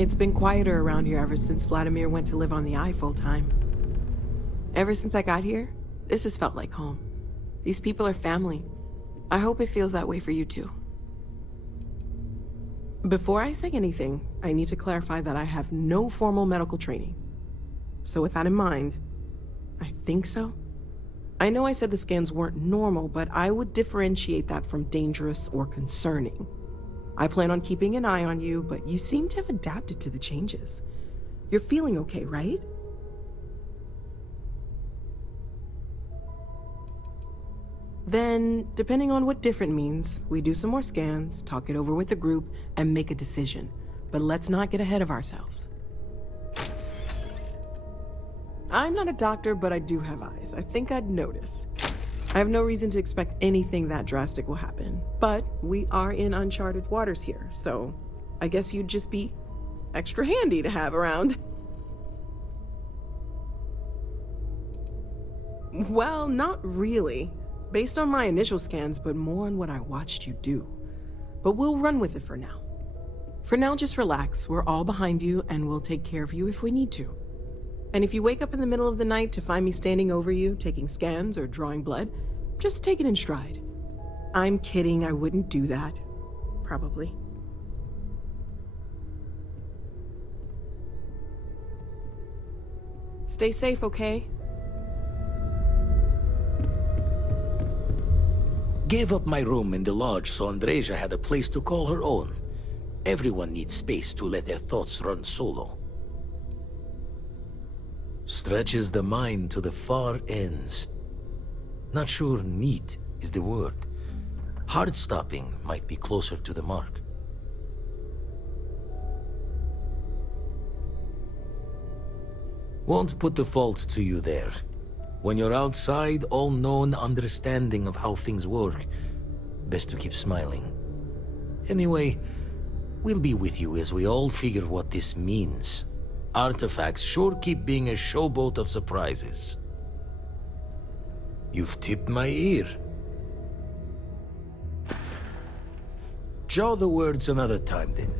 It's been quieter around here ever since Vladimir went to live on the Eye full-time. Ever since I got here, this has felt like home. These people are family. I hope it feels that way for you too. Before I say anything, I need to clarify that I have no formal medical training. So with that in mind, I think so. I know I said the scans weren't normal, but I would differentiate that from dangerous or concerning. I plan on keeping an eye on you, but you seem to have adapted to the changes. You're feeling okay, right? Then, depending on what different means, we do some more scans, talk it over with the group, and make a decision. But let's not get ahead of ourselves. I'm not a doctor, but I do have eyes. I think I'd notice. I have no reason to expect anything that drastic will happen. But we are in uncharted waters here, so I guess you'd just be extra handy to have around. Well, not really. Based on my initial scans, but more on what I watched you do. But we'll run with it for now. For now, just relax. We're all behind you, and we'll take care of you if we need to. And if you wake up in the middle of the night to find me standing over you, taking scans or drawing blood, just take it in stride. I'm kidding, I wouldn't do that. Probably. Stay safe, okay? Gave up my room in the lodge so Andreja had a place to call her own. Everyone needs space to let their thoughts run solo. Stretches the mind to the far ends. Not sure neat is the word. Heart-stopping might be closer to the mark. Won't put the fault to you there. When you're outside all known understanding of how things work, best to keep smiling. Anyway, we'll be with you as we all figure what this means. Artifacts sure keep being a showboat of surprises. You've tipped my ear. Jaw the words another time then.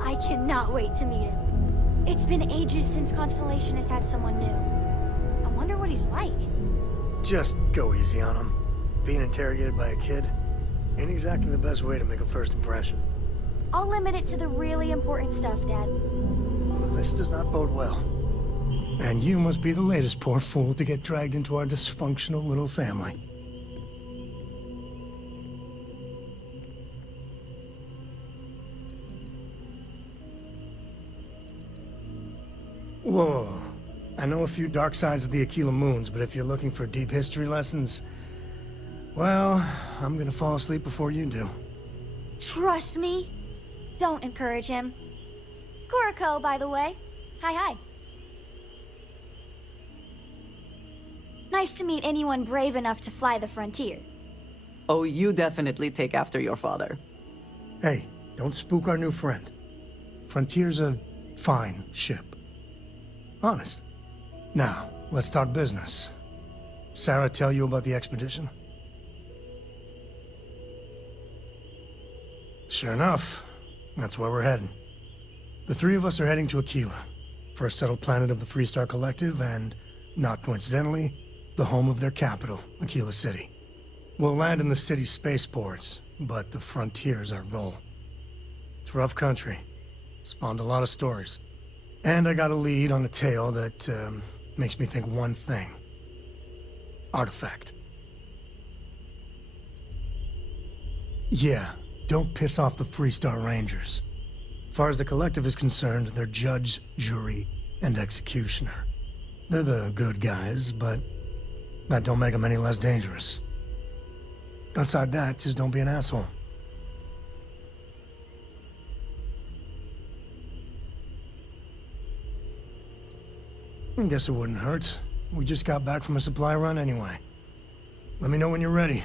I cannot wait to meet him. It's been ages since Constellation has had someone new. I wonder what he's like. Just go easy on him. Being interrogated by a kid ain't exactly the best way to make a first impression. I'll limit it to the really important stuff, Dad. Well, this does not bode well. And you must be the latest poor fool to get dragged into our dysfunctional little family. Whoa. I know a few dark sides of the Aquila Moons, but if you're looking for deep history lessons, well, I'm gonna fall asleep before you do. Trust me. Don't encourage him. Kuriko, by the way. Hi. Nice to meet anyone brave enough to fly the frontier. Oh, you definitely take after your father. Hey, don't spook our new friend. Frontier's a fine ship. Honest. Now, let's talk business. Sarah tell you about the expedition? Sure enough, that's where we're heading. The three of us are heading to Aquila, first settled planet of the Freestar Collective and, not coincidentally, the home of their capital, Aquila City. We'll land in the city's spaceports, but the frontier's our goal. It's rough country. Spawned a lot of stories. And I got a lead on a tale that makes me think one thing. Artifact. Yeah, don't piss off the Freestar Rangers. As far as the Collective is concerned, they're judge, jury, and executioner. They're the good guys, but that don't make them any less dangerous. Outside that, just don't be an asshole. I guess it wouldn't hurt. We just got back from a supply run anyway. Let me know when you're ready.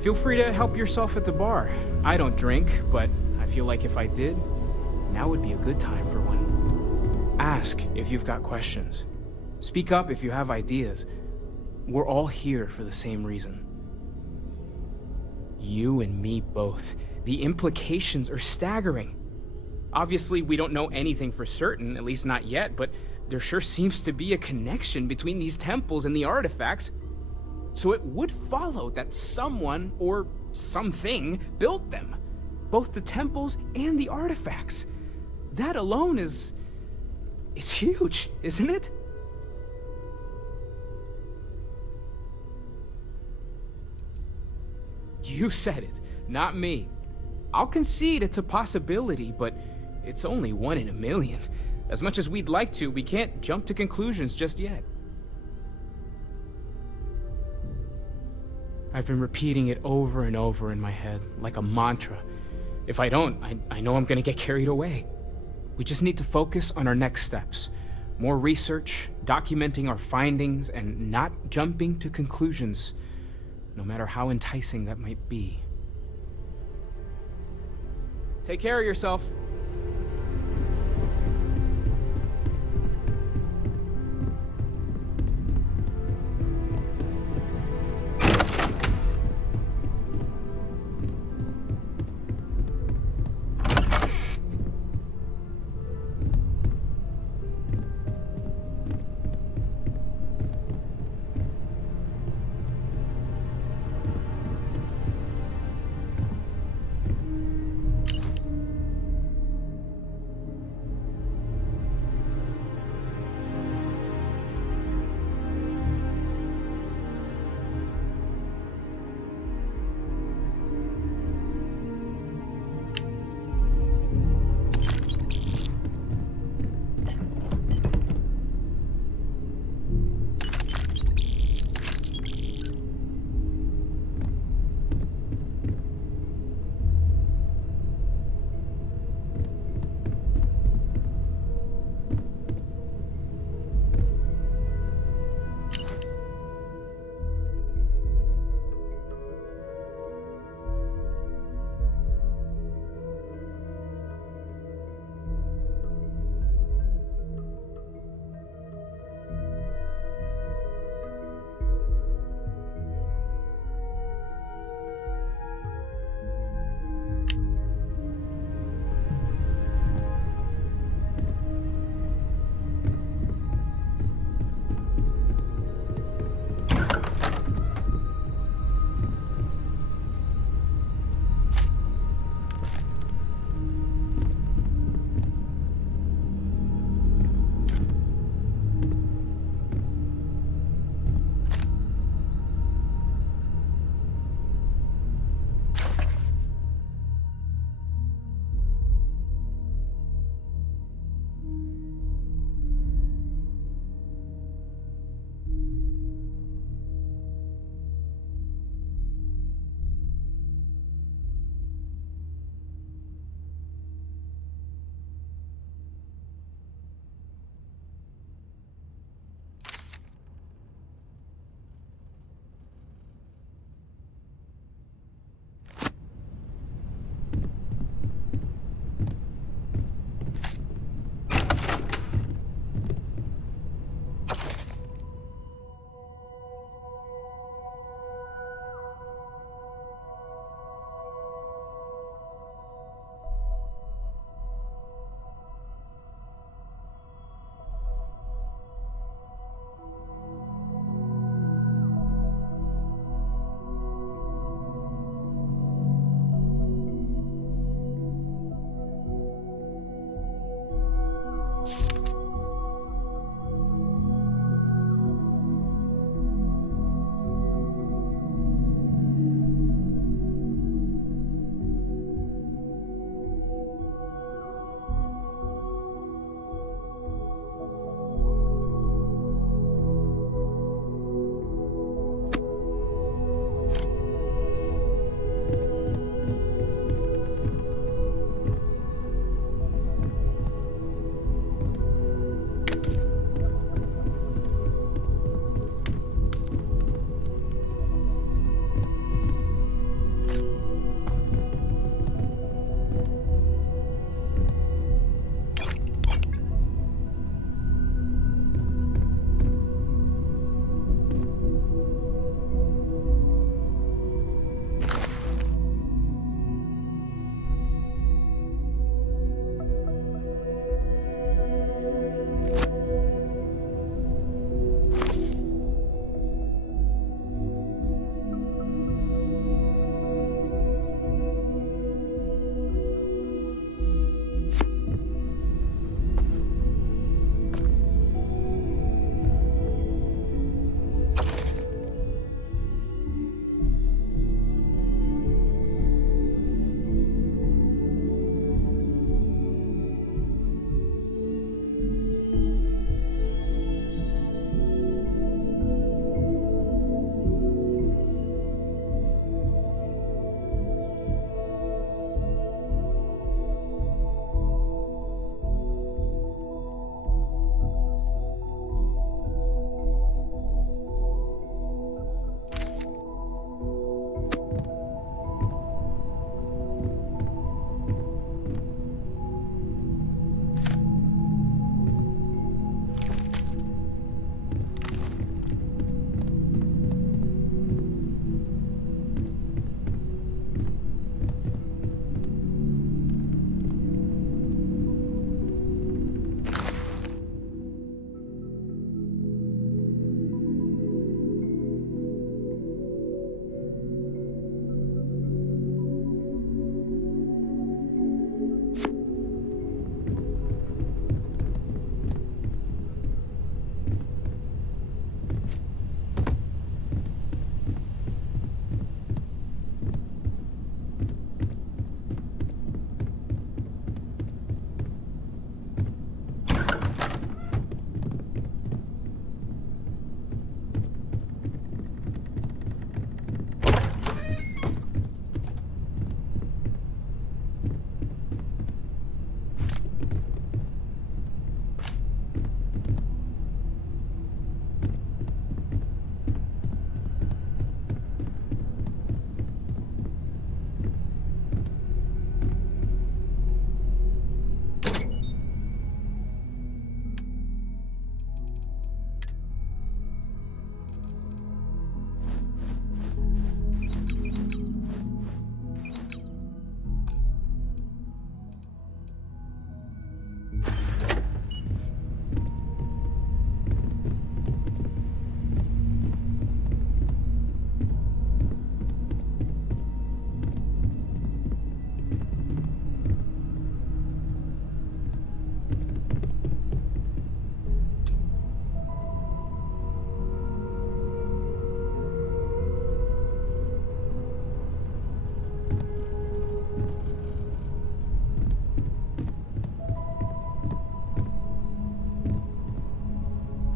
Feel free to help yourself at the bar. I don't drink, but I feel like if I did, now would be a good time for one. Ask if you've got questions. Speak up if you have ideas. We're all here for the same reason. You and me both. The implications are staggering. Obviously, we don't know anything for certain, at least not yet, but there sure seems to be a connection between these temples and the artifacts. So it would follow that someone, or something, built them. Both the temples and the artifacts. That alone is... it's huge, isn't it? You said it, not me. I'll concede it's a possibility, but it's only 1 in a million. As much as we'd like to, we can't jump to conclusions just yet. I've been repeating it over and over in my head, like a mantra. If I don't, I know I'm gonna get carried away. We just need to focus on our next steps. More research, documenting our findings, and not jumping to conclusions, no matter how enticing that might be. Take care of yourself.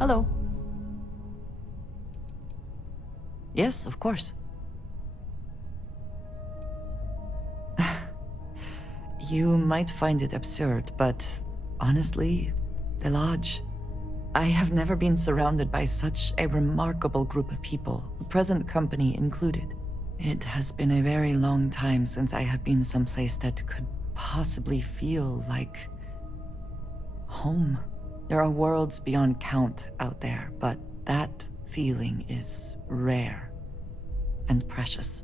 Hello. Yes, of course. You might find it absurd, but honestly, the Lodge. I have never been surrounded by such a remarkable group of people, present company included. It has been a very long time since I have been someplace that could possibly feel like home. There are worlds beyond count out there, but that feeling is rare and precious.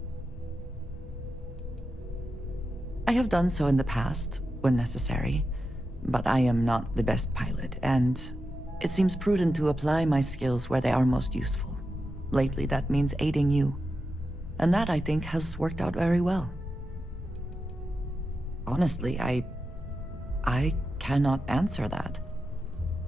I have done so in the past, when necessary, but I am not the best pilot, and it seems prudent to apply my skills where they are most useful. Lately, that means aiding you, and that, I think, has worked out very well. Honestly, I cannot answer that.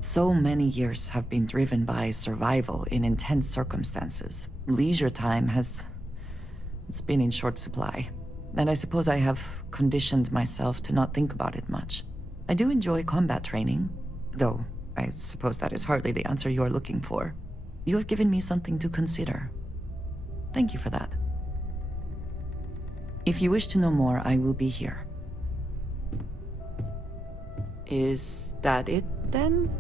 So many years have been driven by survival in intense circumstances. Leisure time it's been in short supply. And I suppose I have conditioned myself to not think about it much. I do enjoy combat training, though I suppose that is hardly the answer you are looking for. You have given me something to consider. Thank you for that. If you wish to know more, I will be here. Is that it, then?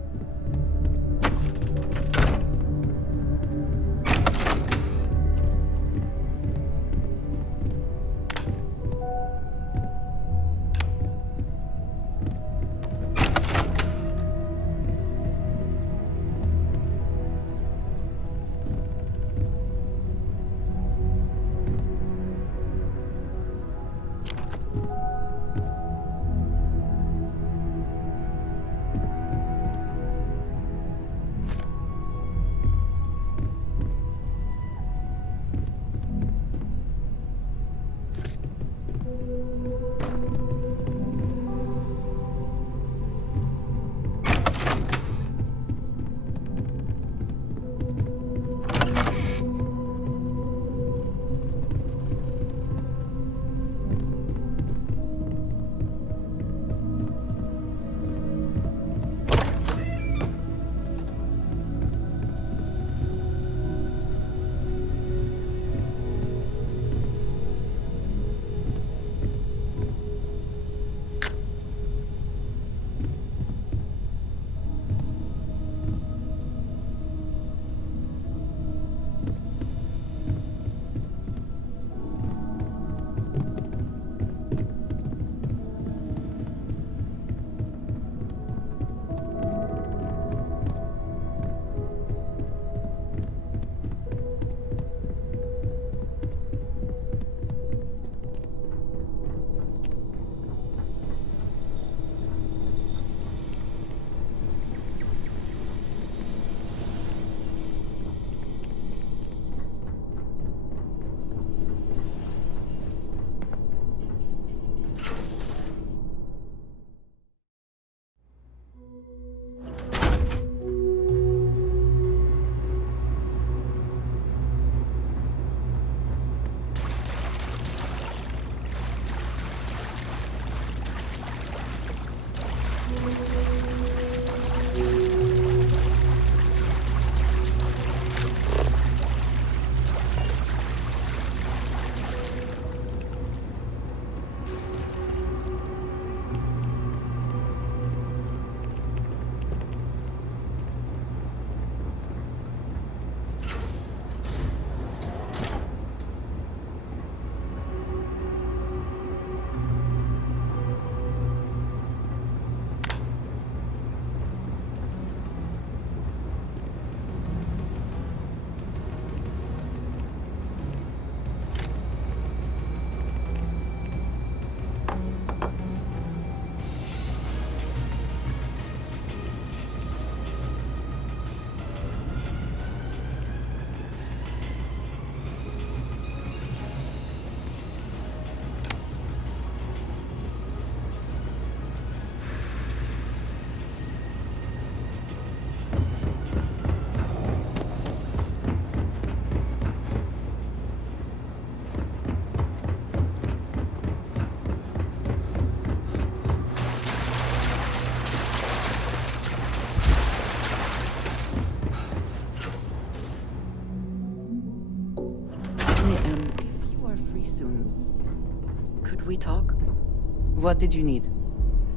What did you need?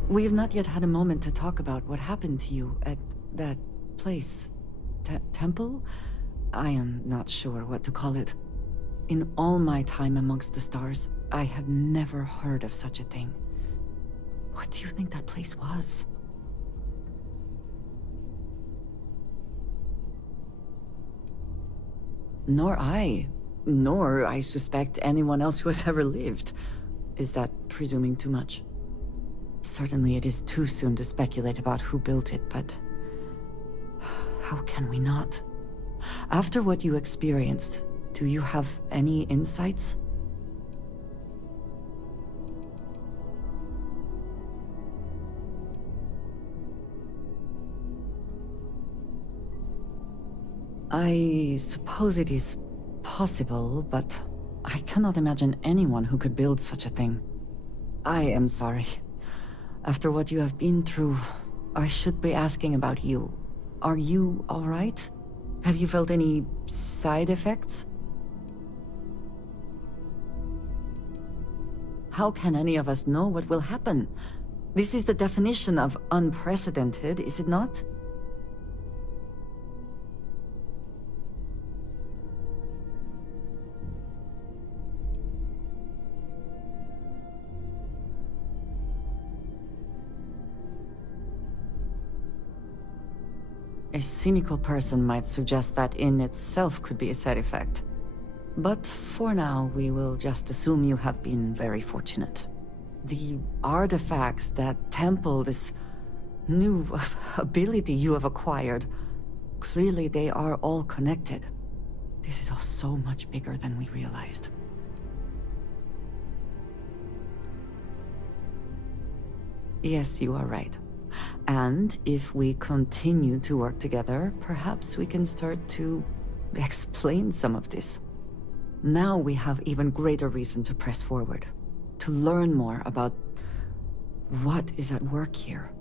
We have not yet had a moment to talk about what happened to you at that place. Temple? I am not sure what to call it. In all my time amongst the stars, I have never heard of such a thing. What do you think that place was? Nor I suspect anyone else who has ever lived. Is that presuming too much? Certainly it is too soon to speculate about who built it, but how can we not? After what you experienced, do you have any insights? I suppose it is possible, but I cannot imagine anyone who could build such a thing. I am sorry. After what you have been through, I should be asking about you. Are you all right? Have you felt any side effects? How can any of us know what will happen? This is the definition of unprecedented, is it not? A cynical person might suggest that in itself could be a side effect. But for now, we will just assume you have been very fortunate. The artifacts, that temple, this new ability you have acquired, clearly they are all connected. This is all so much bigger than we realized. Yes, you are right. And if we continue to work together, perhaps we can start to explain some of this. Now we have even greater reason to press forward, to learn more about what is at work here.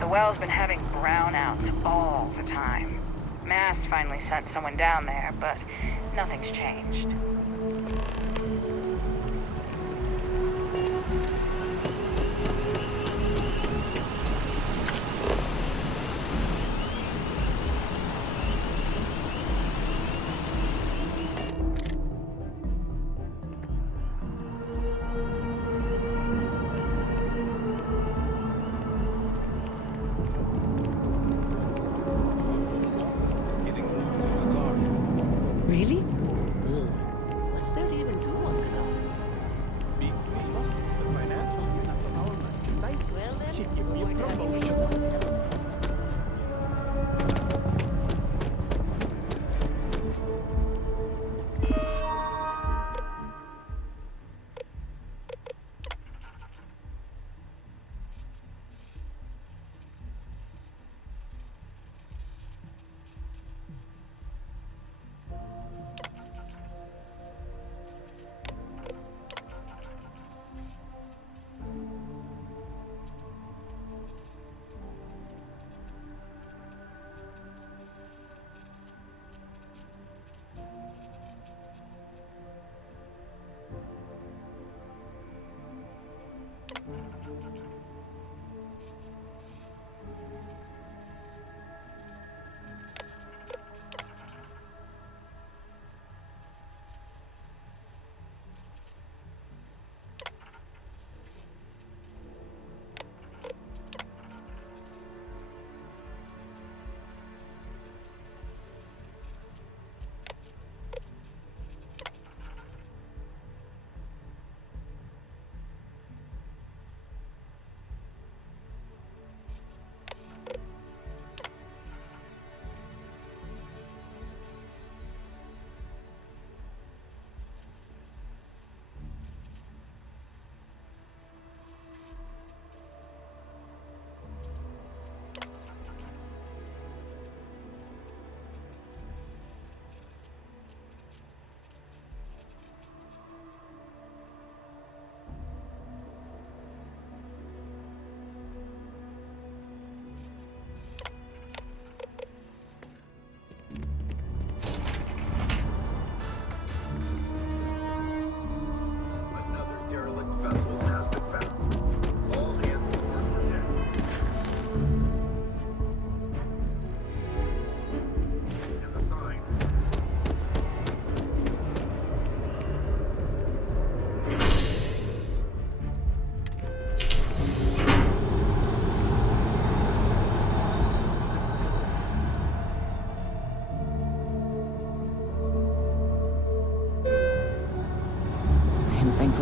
The well's been having brownouts all the time. Mast finally sent someone down there, but nothing's changed. Really? What's there to even do on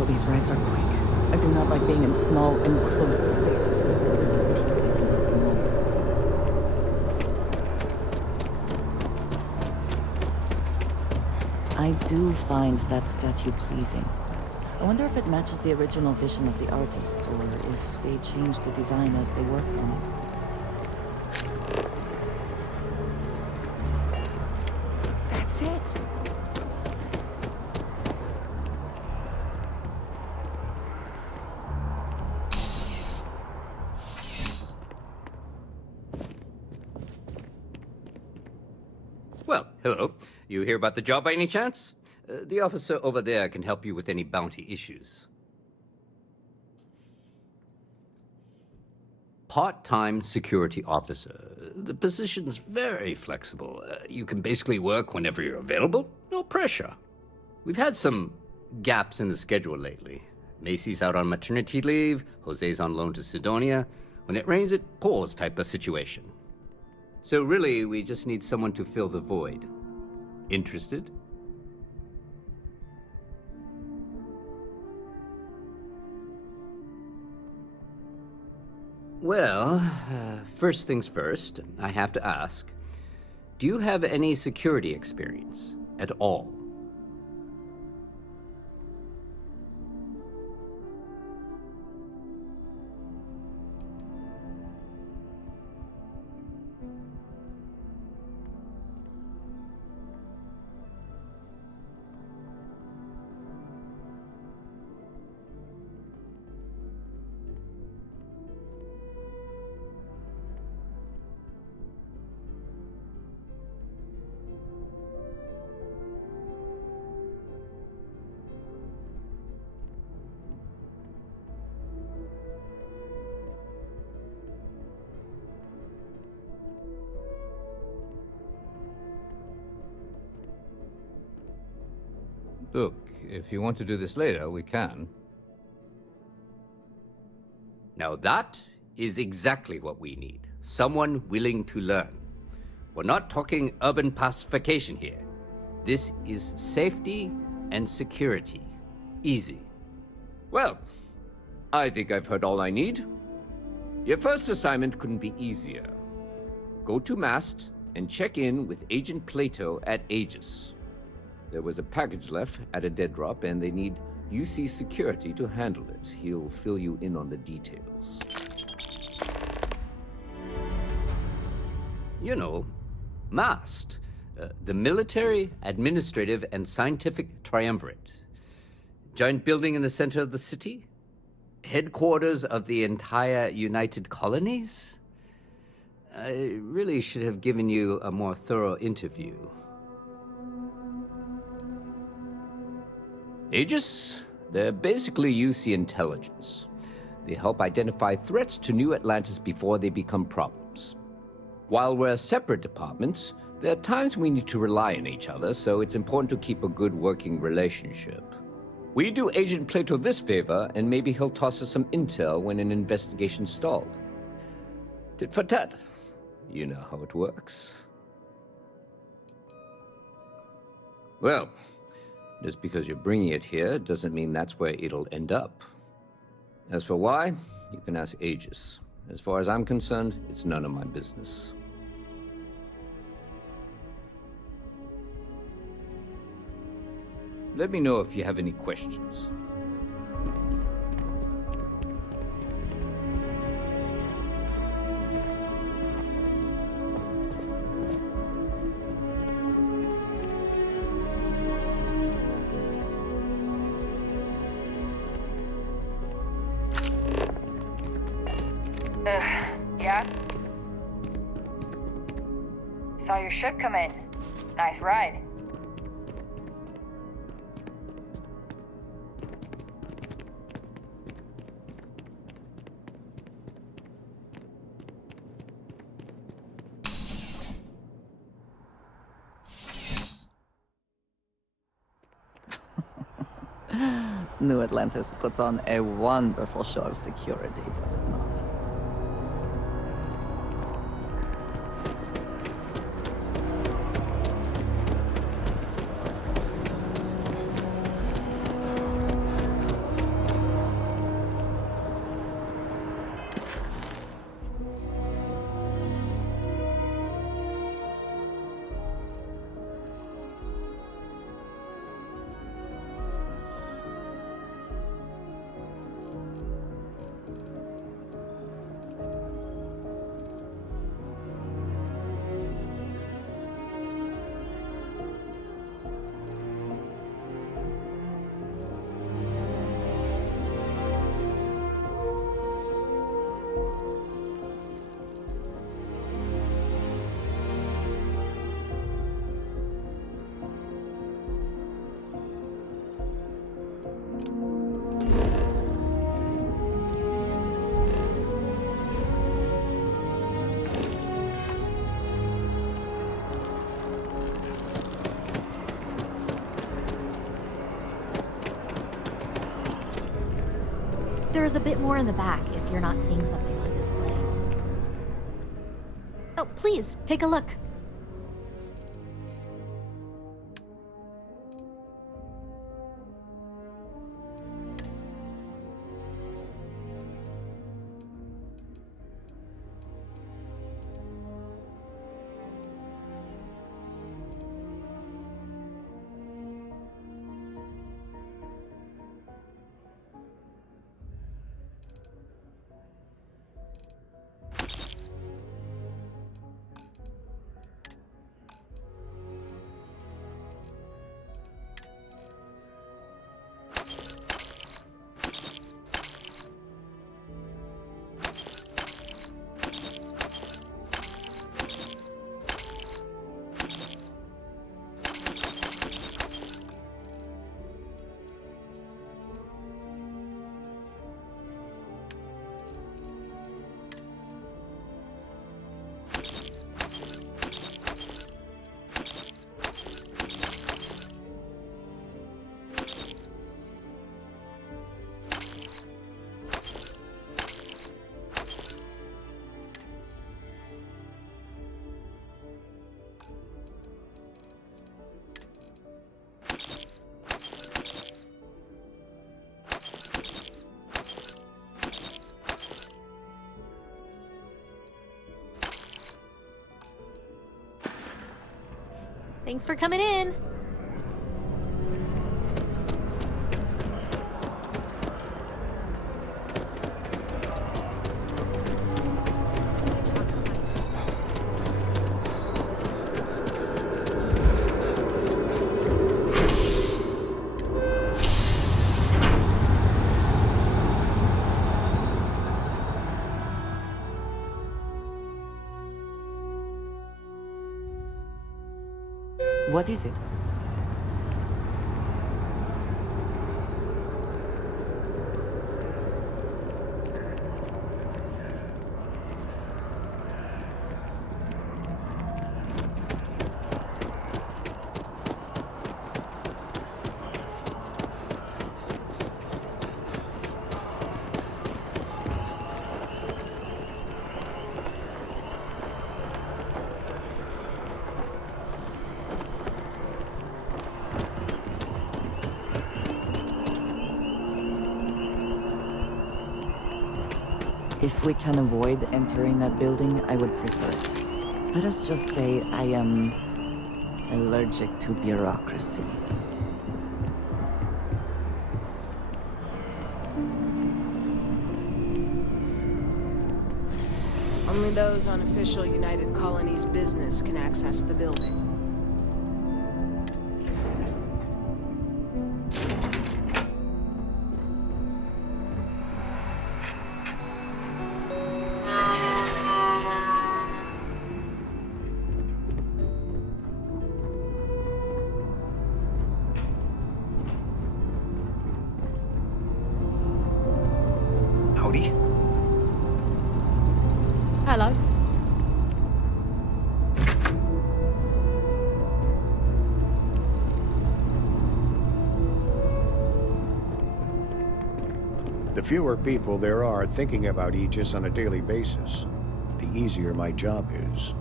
these rides are quick. I do not like being in small, enclosed spaces with people I do not know. I do find that statue pleasing. I wonder if it matches the original vision of the artist, or if they changed the design as they worked on it. That's it. Well, hello. You hear about the job by any chance? The officer over there can help you with any bounty issues. Part-time security officer. The position's very flexible. You can basically work whenever you're available. No pressure. We've had some gaps in the schedule lately. Macy's out on maternity leave, Jose's on loan to Sidonia. When it rains, it pours type of situation. So really, we just need someone to fill the void. Interested? Well, first things first, I have to ask, do you have any security experience at all? Look, if you want to do this later, we can. Now that is exactly what we need. Someone willing to learn. We're not talking urban pacification here. This is safety and security. Easy. Well, I think I've heard all I need. Your first assignment couldn't be easier. Go to Mast and check in with Agent Plato at Aegis. There was a package left at a dead drop, and they need UC security to handle it. He'll fill you in on the details. You know, MAST, the Military, Administrative, and Scientific Triumvirate. Giant building in the center of the city? Headquarters of the entire United Colonies? I really should have given you a more thorough interview. Aegis? They're basically UC intelligence. They help identify threats to New Atlantis before they become problems. While we're separate departments, there are times we need to rely on each other, so it's important to keep a good working relationship. We do Agent Plato this favor, and maybe he'll toss us some intel when an investigation's stalled. Tit for tat. You know how it works. Well, just because you're bringing it here doesn't mean that's where it'll end up. As for why, you can ask Aegis. As far as I'm concerned, it's none of my business. Let me know if you have any questions. Yeah? Saw your ship come in. Nice ride. New Atlantis puts on a wonderful show of security, does it not? There's a bit more in the back if you're not seeing something on display. Oh, please, take a look. Thanks for coming in. What is it? If we can avoid entering that building, I would prefer it. Let us just say I am allergic to bureaucracy. Only those on official United Colonies business can access the building. Howdy. Hello. The fewer people there are thinking about Aegis on a daily basis, the easier my job is.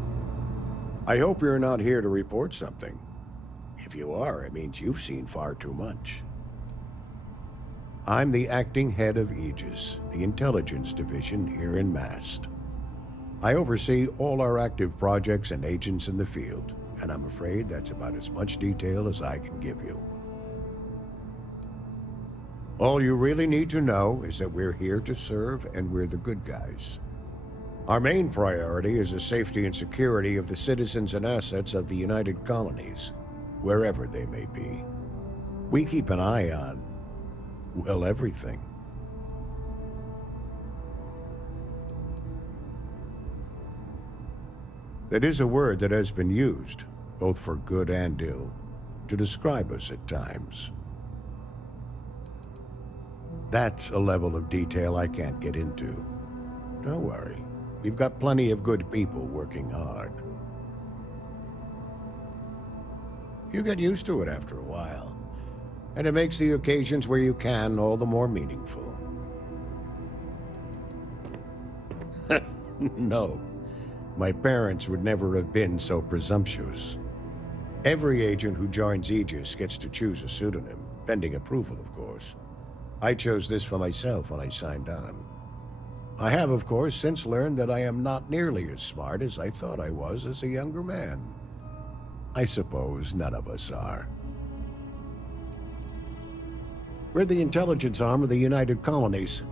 I hope you're not here to report something. If you are, it means you've seen far too much. I'm the acting head of Aegis, the intelligence division here in Mast. I oversee all our active projects and agents in the field, and I'm afraid that's about as much detail as I can give you. All you really need to know is that we're here to serve, and we're the good guys. Our main priority is the safety and security of the citizens and assets of the United Colonies, wherever they may be. We keep an eye on, well, everything. That is a word that has been used, both for good and ill, to describe us at times. That's a level of detail I can't get into. Don't worry, we've got plenty of good people working hard. You get used to it after a while, and it makes the occasions where you can all the more meaningful. No. My parents would never have been so presumptuous. Every agent who joins Aegis gets to choose a pseudonym, pending approval, of course. I chose this for myself when I signed on. I have, of course, since learned that I am not nearly as smart as I thought I was as a younger man. I suppose none of us are. We're the intelligence arm of the United Colonies.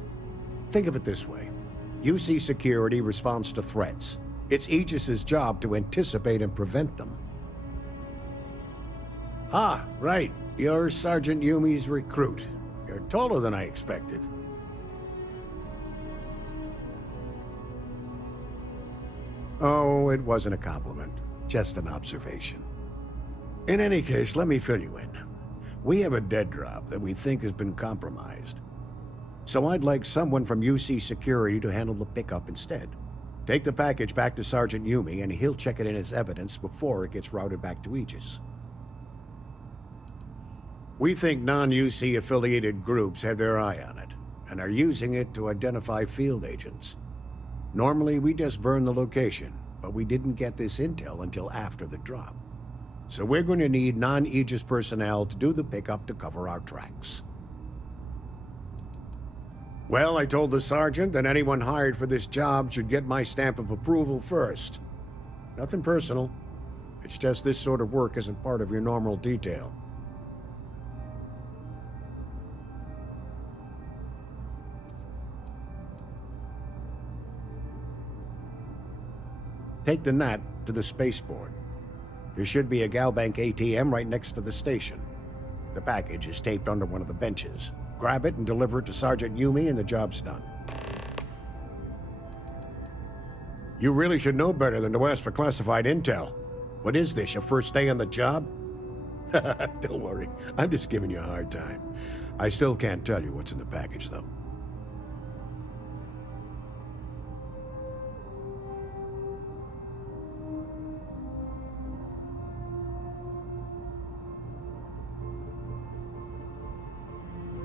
Think of it this way. UC Security responds to threats. It's Aegis's job to anticipate and prevent them. Ah, right. You're Sergeant Yumi's recruit. You're taller than I expected. Oh, it wasn't a compliment. Just an observation. In any case, let me fill you in. We have a dead drop that we think has been compromised. So I'd like someone from UC Security to handle the pickup instead. Take the package back to Sergeant Yumi, and he'll check it in as evidence before it gets routed back to Aegis. We think non-UC affiliated groups have their eye on it, and are using it to identify field agents. Normally, we just burn the location, but we didn't get this intel until after the drop. So we're going to need non-Aegis personnel to do the pickup to cover our tracks. Well, I told the sergeant that anyone hired for this job should get my stamp of approval first. Nothing personal. It's just this sort of work isn't part of your normal detail. Take the Gnat to the spaceport. There should be a Galbank ATM right next to the station. The package is taped under one of the benches. Grab it and deliver it to Sergeant Yumi and the job's done. You really should know better than to ask for classified intel. What is this, your first day on the job? Don't worry, I'm just giving you a hard time. I still can't tell you what's in the package, though.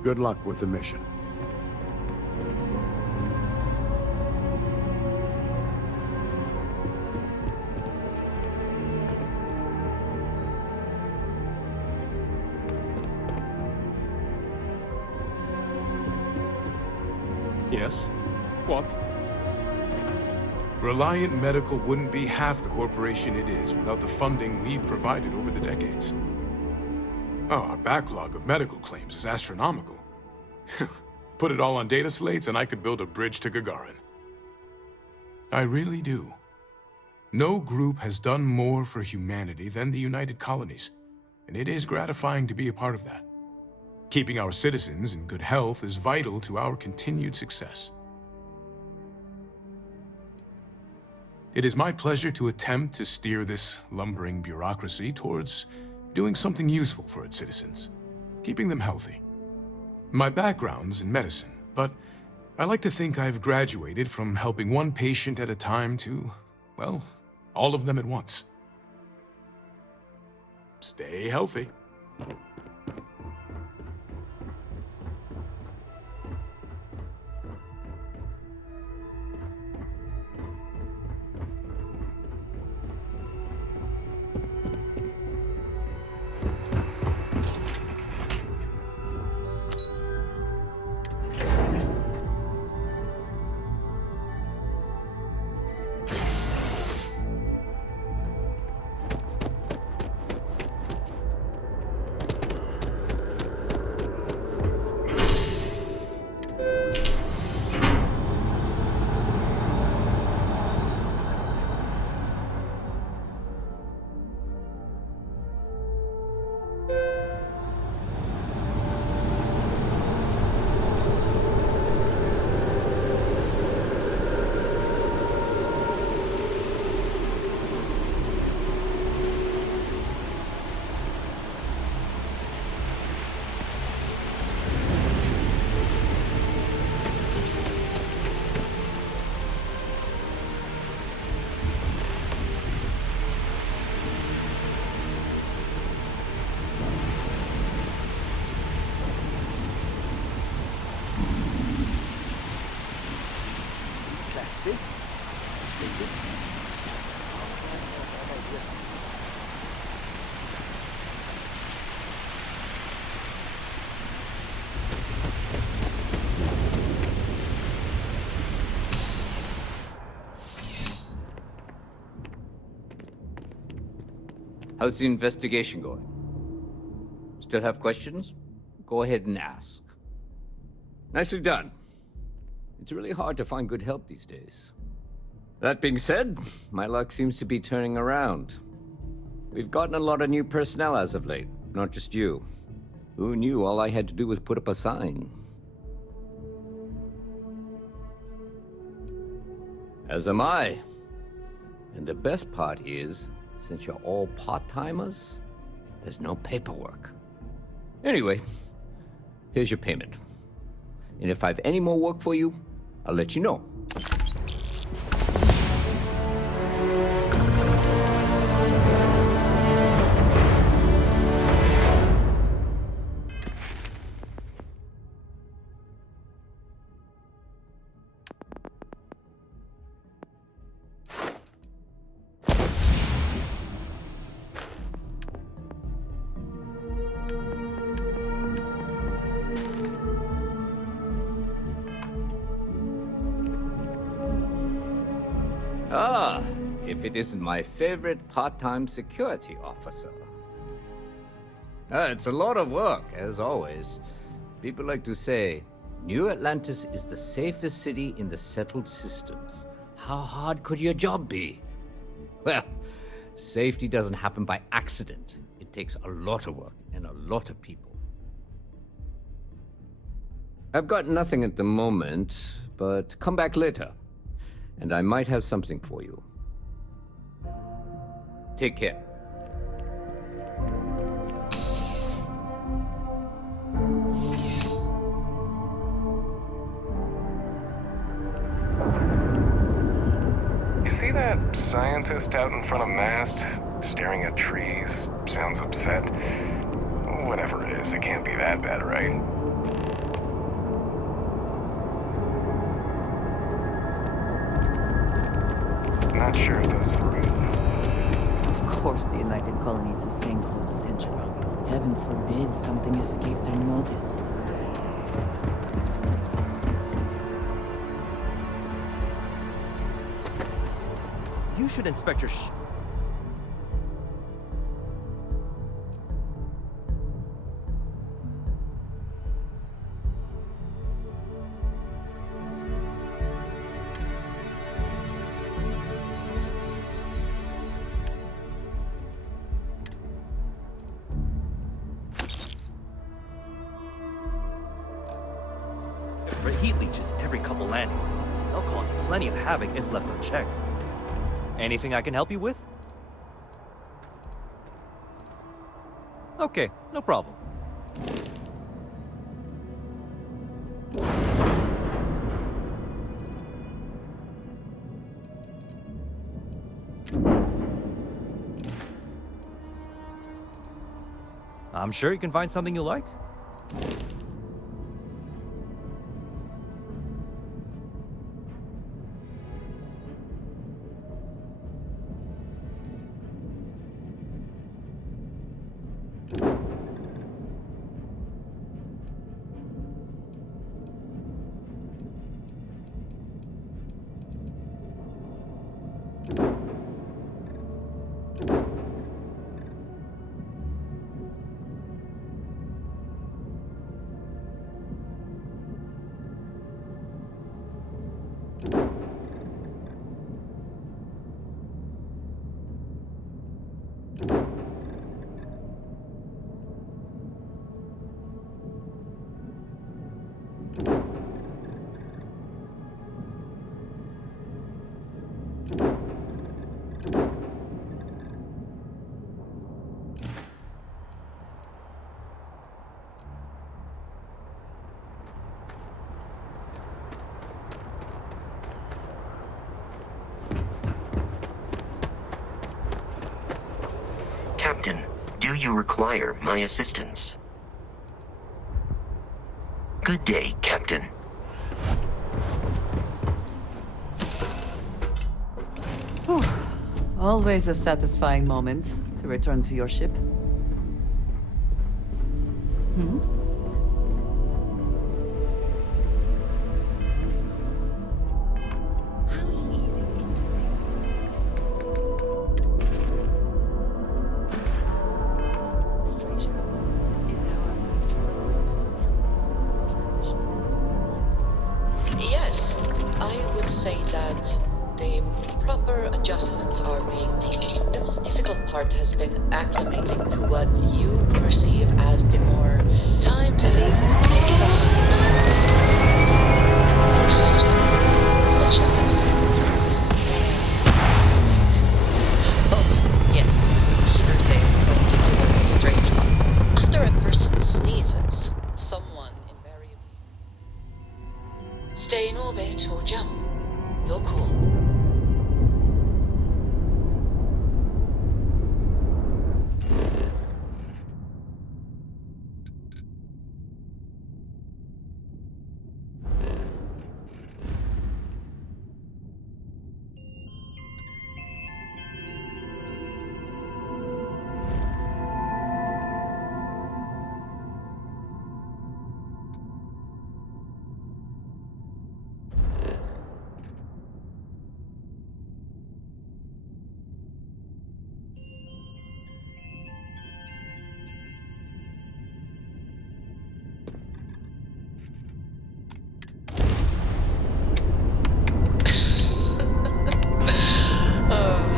Good luck with the mission. Yes? What? Reliant Medical wouldn't be half the corporation it is without the funding we've provided over the decades. Oh, our backlog of medical claims is astronomical. Put it all on data slates and I could build a bridge to Gagarin. I really do. No group has done more for humanity than the United Colonies, and it is gratifying to be a part of that. Keeping our citizens in good health is vital to our continued success. It is my pleasure to attempt to steer this lumbering bureaucracy towards doing something useful for its citizens, keeping them healthy. My background's in medicine, but I like to think I've graduated from helping one patient at a time to, well, all of them at once. Stay healthy. How's the investigation going? Still have questions? Go ahead and ask. Nicely done. It's really hard to find good help these days. That being said, my luck seems to be turning around. We've gotten a lot of new personnel as of late, not just you. Who knew all I had to do was put up a sign? As am I. And the best part is, since you're all part-timers, there's no paperwork. Anyway, here's your payment. And if I have any more work for you, I'll let you know. Ah, if it isn't my favorite part-time security officer. It's a lot of work, as always. People like to say, New Atlantis is the safest city in the settled systems. How hard could your job be? Well, safety doesn't happen by accident. It takes a lot of work and a lot of people. I've got nothing at the moment, but come back later. And I might have something for you. Take care. You see that scientist out in front of Mast, staring at trees? Sounds upset. Whatever it is, it can't be that bad, right? Not sure if those are Ruth. Of course the United Colonies is paying close attention. Heaven forbid something escape their notice. You should inspect your for heat leeches every couple landings. They'll cause plenty of havoc if left unchecked. Anything I can help you with? Okay, no problem. I'm sure you can find something you like. Captain, do you require my assistance? Good day, Captain. Whew. Always a satisfying moment to return to your ship. How are you easing into things? part has been acclimating to what you perceive as the more time to leave this place behind. Interesting. Such as... Oh, yes. Here's a particularly strange one. After a person sneezes, someone invariably... Stay in orbit or jump. Your call.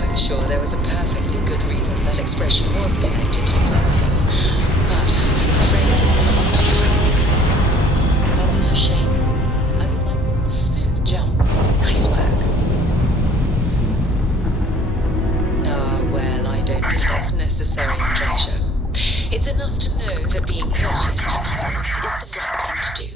I'm sure there was a perfectly good reason that expression was connected to something, but I'm afraid it lost to time. That is a shame. I would like to smooth jump. Nice work. Well, I don't think that's necessary, Treasure. It's enough to know that being courteous to others is the right thing to do.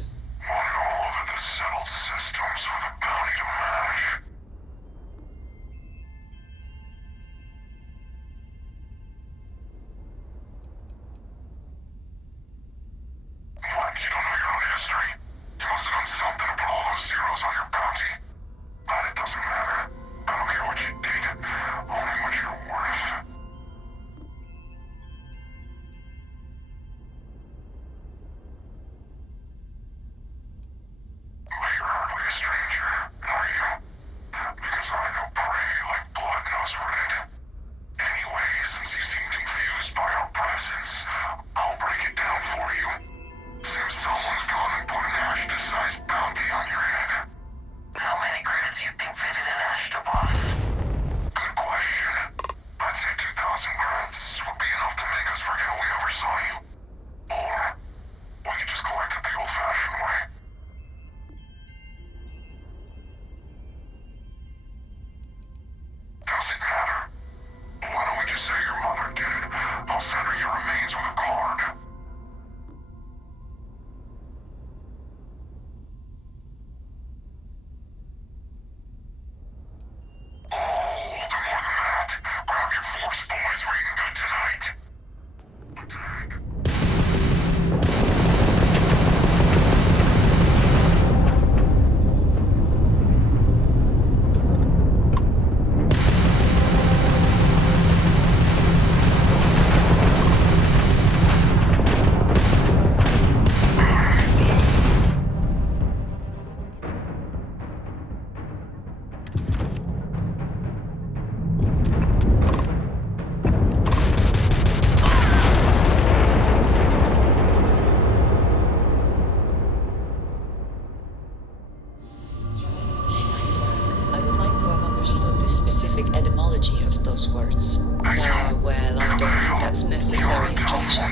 Etymology of those words. Well, I don't think that's necessary, Treasure.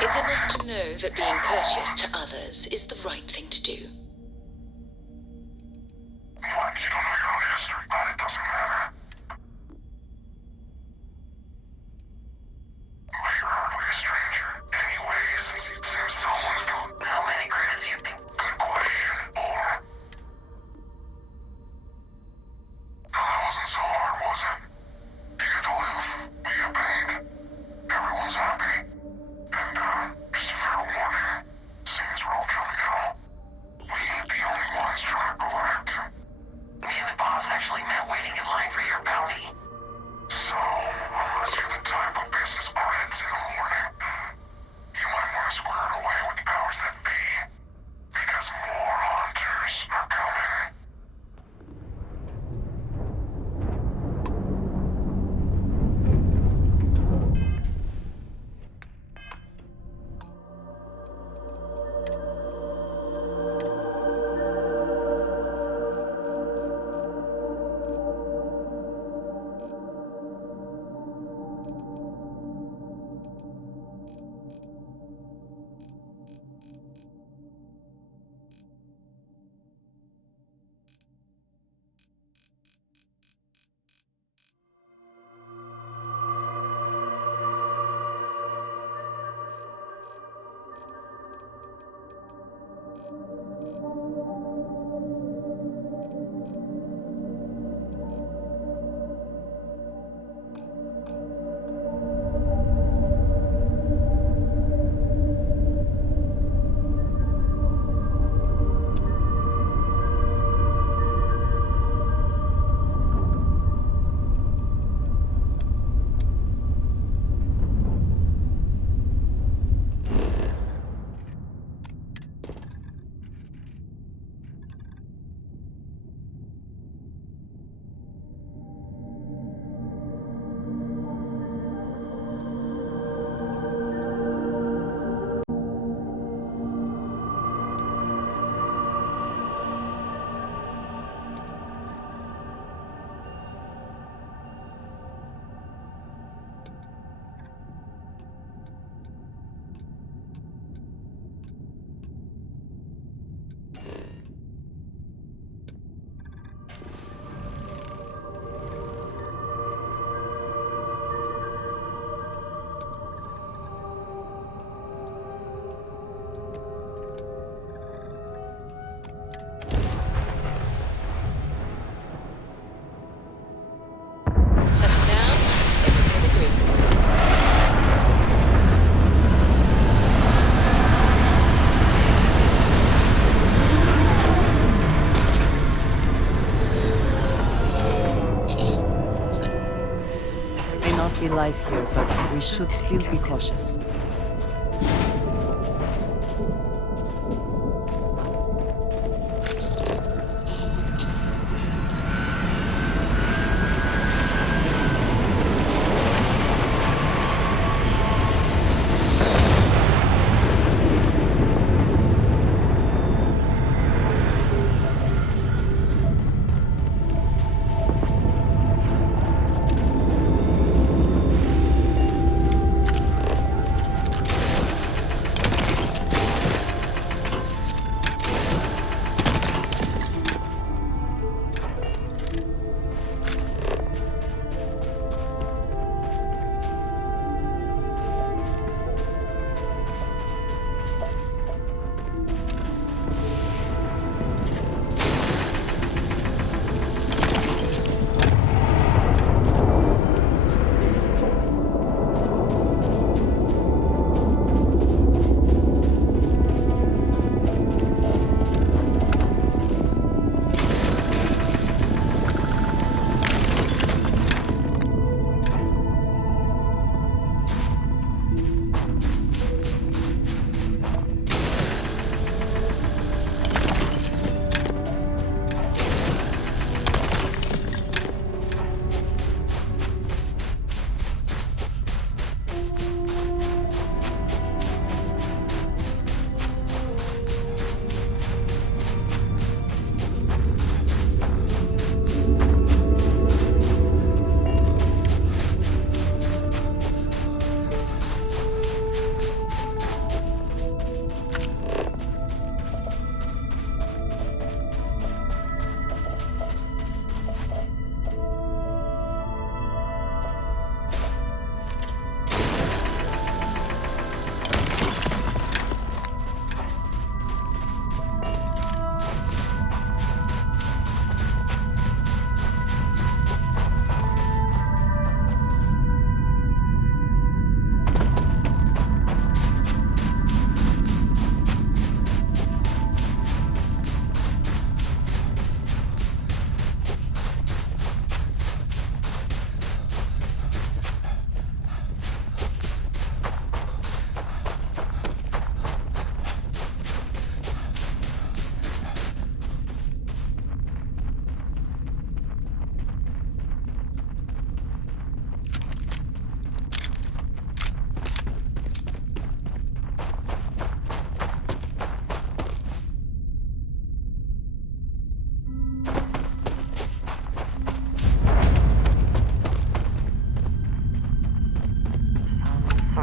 It's enough to know that being courteous to others is the right thing to do. life here, but we should still be cautious.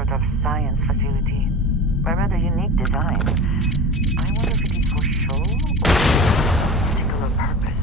Of science facility. A rather unique design. I wonder if it is for show or a particular purpose.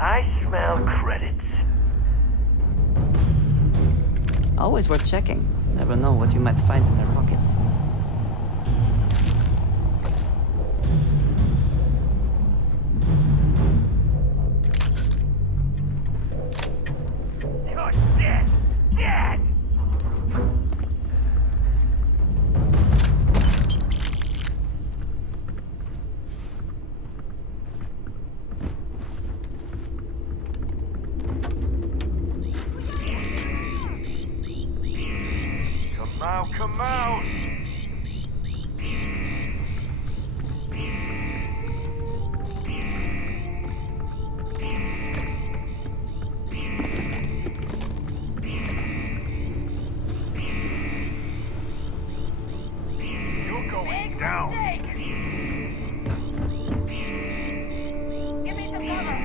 I smell credits. Always worth checking. Never know what you might find in their pockets. You're dead! Dead! Come out! You're going down! Give me some cover.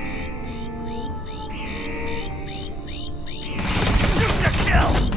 Shoot to kill!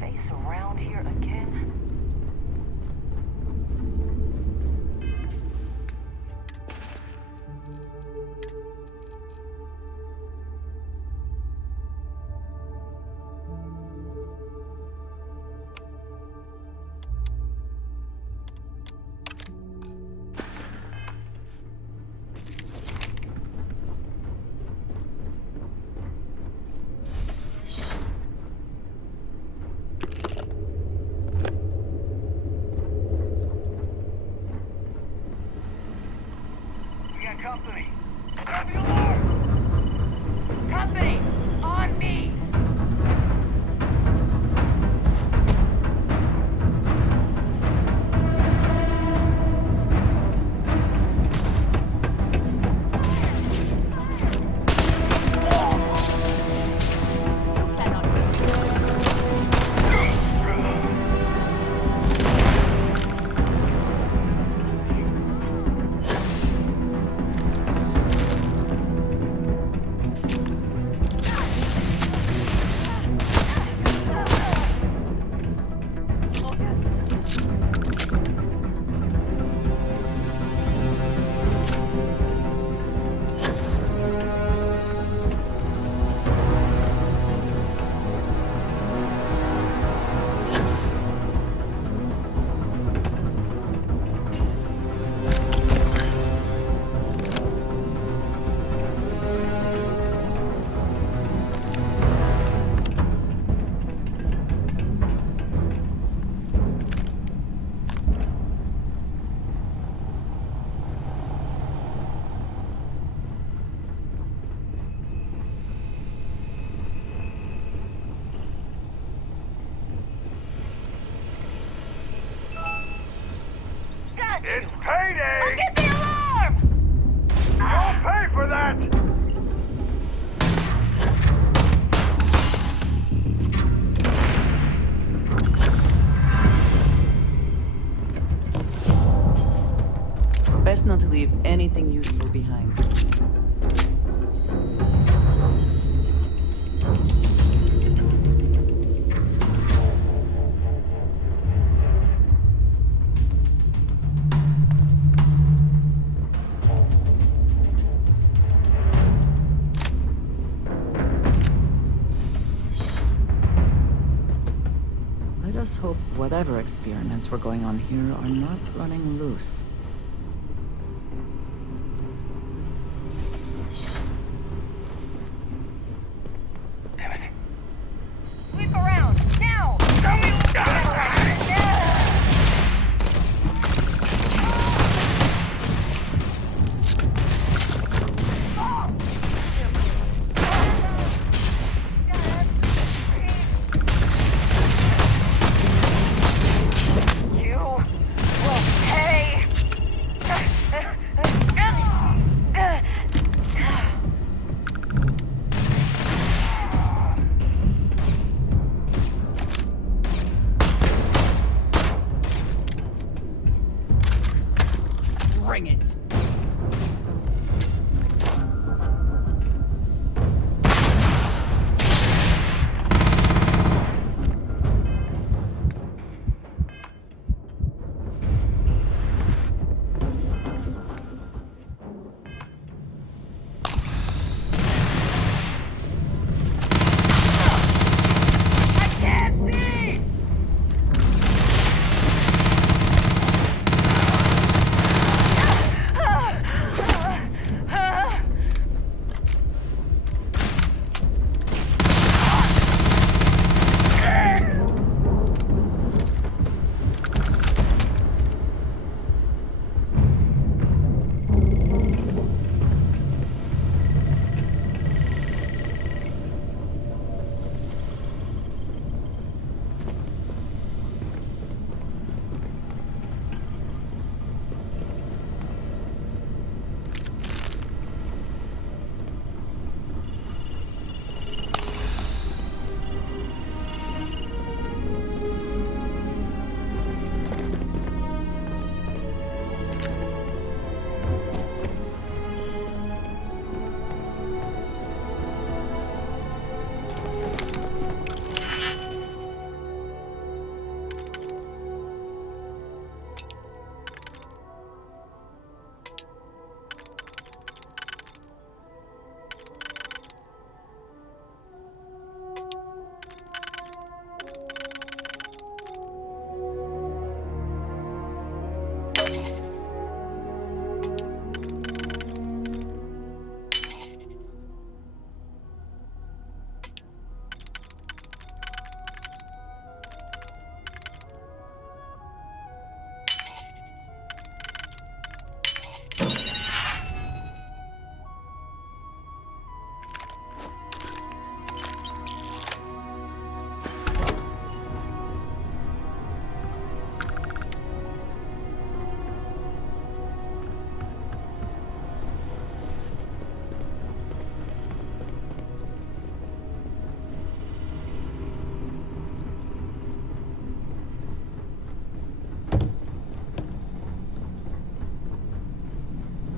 face around here again? It's payday! Get the alarm! You'll pay for that! Best not to leave anything useful behind. Let us hope whatever experiments were going on here are not running loose. Damn it. Sweep around, now! You will pay! Bring it!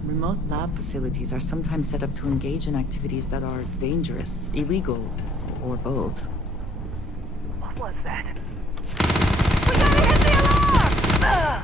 Remote lab facilities are sometimes set up to engage in activities that are dangerous, illegal, or both. What was that? We gotta hit the alarm!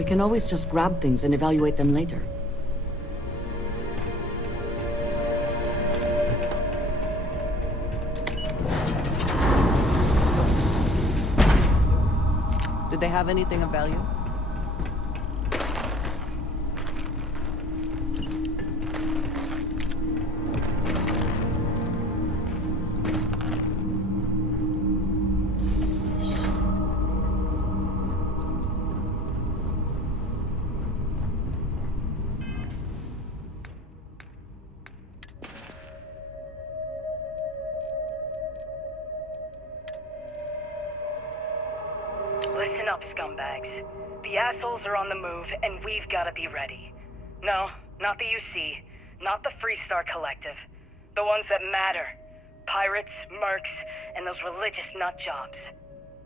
We can always just grab things and evaluate them later. Did they have anything of value? Listen up, scumbags. The assholes are on the move, and we've got to be ready. No, not the UC, not the Freestar Collective. The ones that matter. Pirates, mercs, and those religious nut jobs.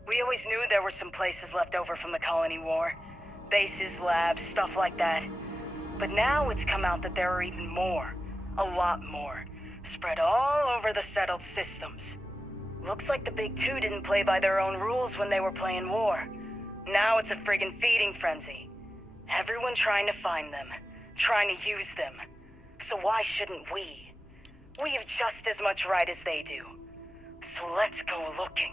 We always knew there were some places left over from the Colony War. Bases, labs, stuff like that. But now it's come out that there are even more. A lot more. Spread all over the settled systems. Looks like the Big Two didn't play by their own rules when they were playing war. Now it's a friggin' feeding frenzy. Everyone trying to find them. Trying to use them. So why shouldn't we? We have just as much right as they do. So let's go looking.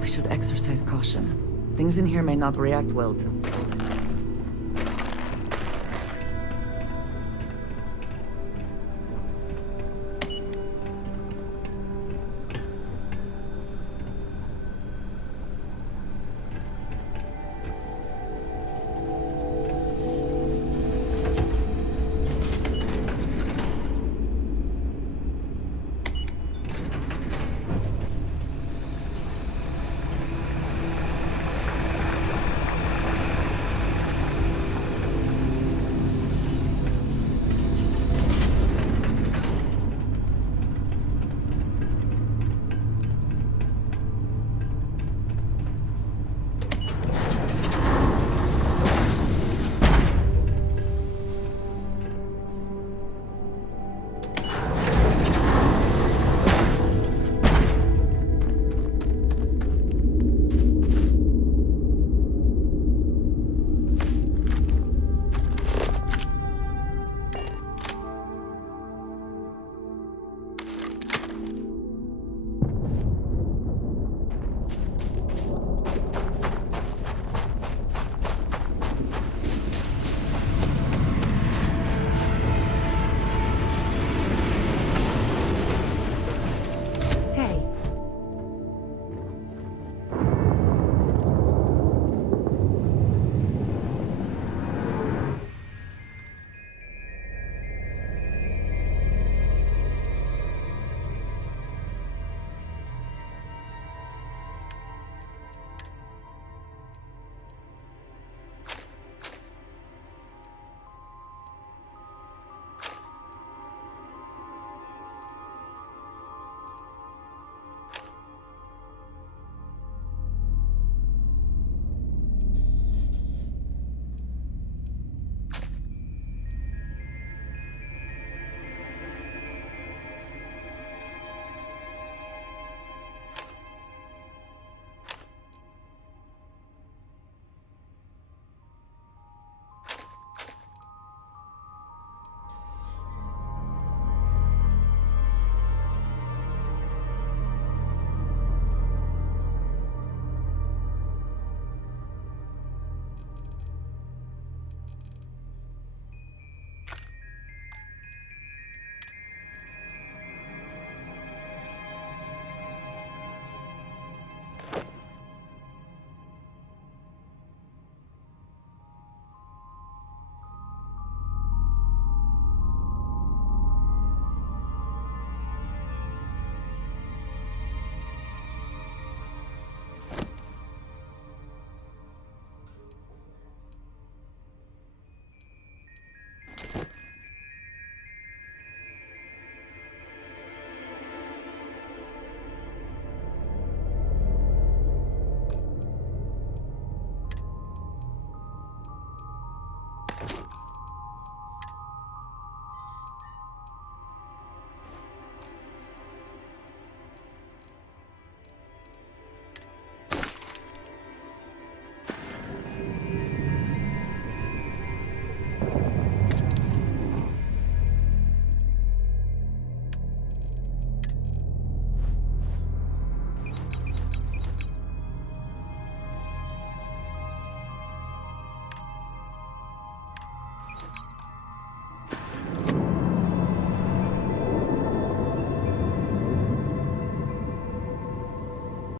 We should exercise caution. Things in here may not react well to bullets.